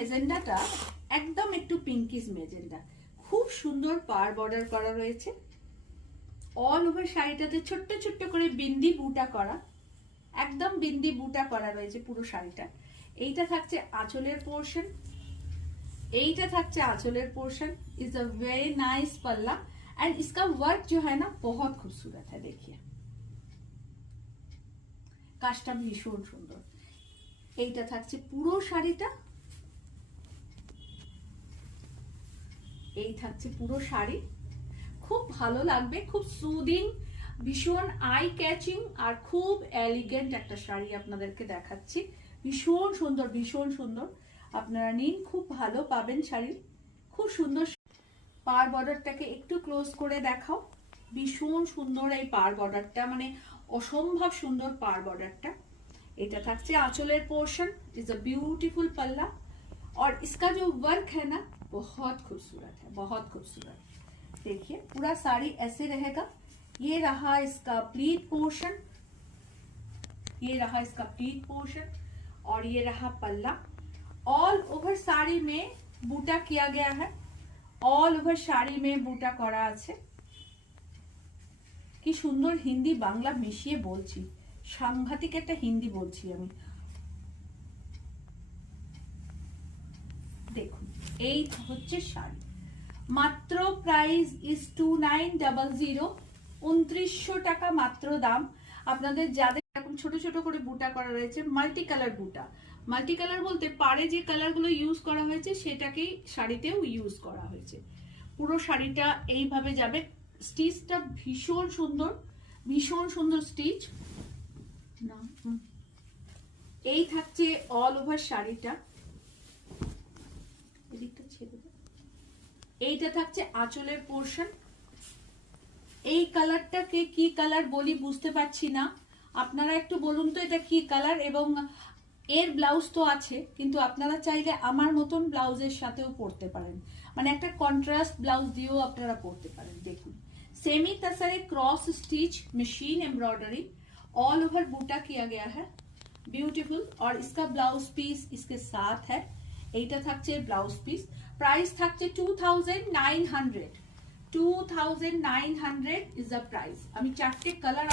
মেজেন্ডাটা একদম একটু pinkish magenta, খুব সুন্দর পার বর্ডার করা রয়েছে। অল ওভার শাড়িটাতে ছোট্ট ছোট্ট করে বিন্দি বুটা করা, একদম বিন্দি বুটা করা রয়েছে পুরো শাড়িটা। এইটা থাকছে আঁচলের পোর্শন, এইটা থাকছে আঁচলের portion. Is a very nice पल्ला एंड इसका वर्क जो है ना बहुत खूबसूरत है। देखिए কাজটা ভীষণ সুন্দর। এইটা থাকছে পুরো শাড়িটা, এই থাকছে পুরো শাড়ি। খুব ভালো লাগবে, খুব সুদিং, ভীষণ আই ক্যাচিং আর খুব এলিগেন্ট একটা শাড়ি আপনাদেরকে দেখাচ্ছি। ভীষণ সুন্দর, ভীষণ সুন্দর। আপনারা নিন, খুব ভালো পাবেন শাড়ি, খুব সুন্দর। পার বর্ডারটাকে একটু ক্লোজ করে দেখাও। ভীষণ সুন্দর এই পার বর্ডারটা, মানে অসম্ভব সুন্দর পার বর্ডারটা। এটা থাকছে आंचलेर पोर्शन। इज अ ब्यूटीफुल पल्ला और इसका जो वर्क है ना बहुत खूबसूरत है, बहुत खूबसूरत। देखिए पूरा साड़ी ऐसे रहेगा। ये रहा इसका प्लीट पोर्शन, ये रहा इसका प्लीट पोर्शन और ये रहा पल्ला। ऑल ओवर साड़ी में बूटा किया गया है, ऑल ओवर শাড়ি में बूटा করা আছে। কি সুন্দর হিন্দি বাংলা মিশিয়ে বলছি, সাংঘাতিক একটা হিন্দি বলছি আমি। দেখুন এই হচ্ছে শাড়ি, মাত্র প্রাইস ইজ 2900, 2900 টাকা মাত্র দাম। আপনাদের যাদের এরকম ছোট ছোট করে বুটা করা রয়েছে, মাল্টি কালার বুটা, মাল্টি কালার বলতে পারে যে কালার গুলো ইউজ করা হয়েছে সেটাকেই শাড়িতেও ইউজ করা হয়েছে। পুরো শাড়িটা এইভাবে যাবে। স্টিচটা ভীষণ সুন্দর, ভীষণ সুন্দর স্টিচ। না এই থাকছে অল ওভার শাড়িটা, এদিকটা ছেড়ে দাও। এইটা থাকছে আঁচলের পোর্শন। এই কালারটাকে কি কালার বলি বুঝতে পারছি না, আপনারা একটু বলুন তো এটা কি কালার। এবং এর ব্লাউজ তো আছে, কিন্তু আপনারা চাইলে আমার মতন ব্লাউজের সাথেও পরতে পারেন, মানে একটা কন্ট্রাস্ট ব্লাউজ দিয়েও আপনারা পরতে পারেন। দেখুন सेमी तसरे cross stitch machine embroidery, all over बूटा किया गया है, ब्यूटीफुल। और इसका ब्लाउज पीस इसके साथ है। এইটা থাকছে ব্লাউজ পিস। প্রাইস থাকছে 2900, 2900 ইজ দ্য প্রাইস। আমি চারটে কালার